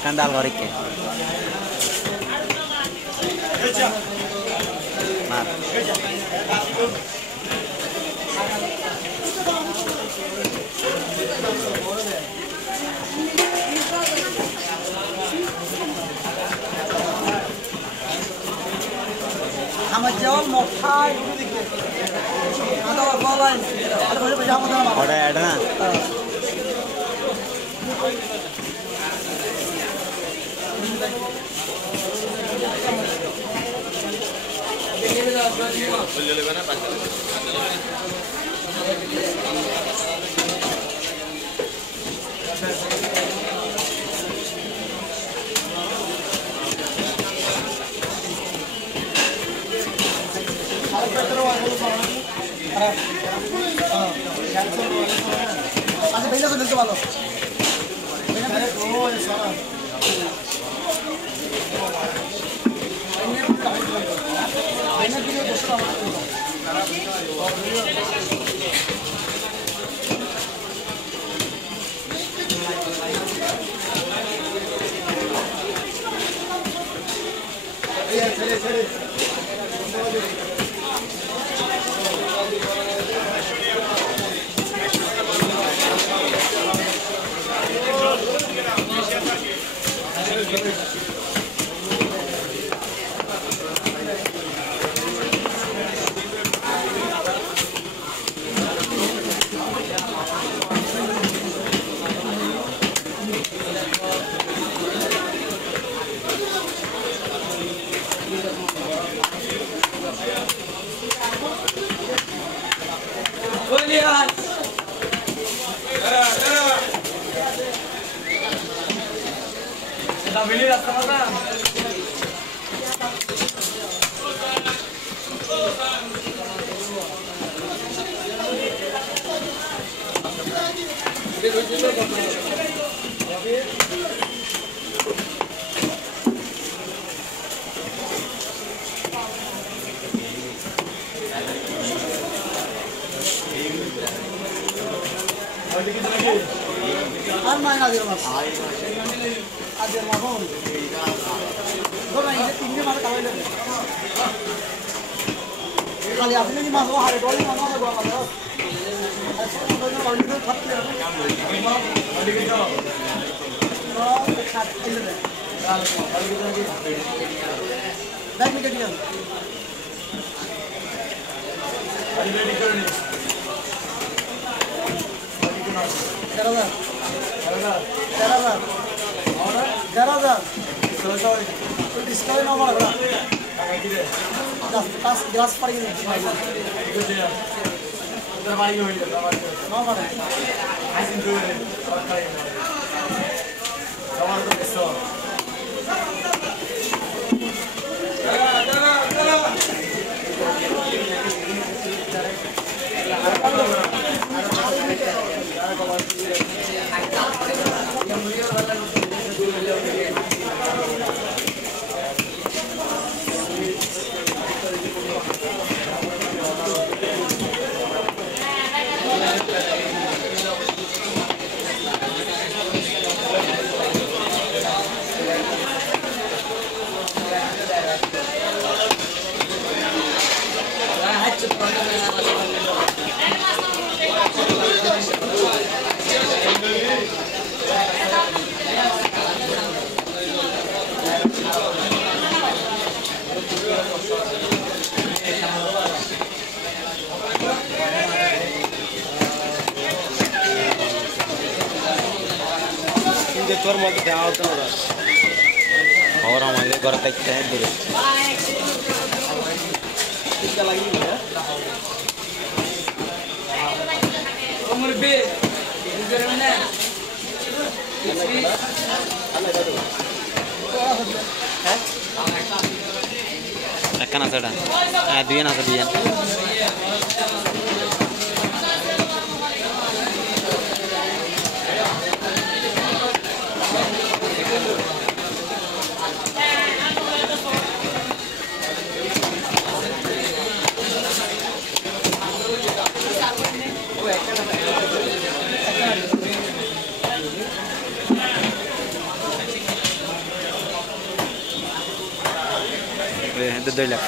এখান ডাল ঘরে মার আমার জল মফাই ada বলাই ada পয়সা আমাদের ওটা এটা না আচ্ছা বেলা তো দেখতে ভালো আর মাইনা দিও না আজ মাহন ধরো এই তিনটে মাছ খাওয়াই দেবে খালি আপনি কি মাছ হারে ডলি মাছ না গোয়া মাছ ব্যাগ নিয়ে দিয়ে ডিসকাউন্ট আমার গ্লাস পড়ে গেছে তোর মধ্যে দেওয়া হতো না খবর আমাদের ঘরে থাকতে দূরে একখান আছে এটা হ্যাঁ দুইজন আছে দুইজন 2 লাখ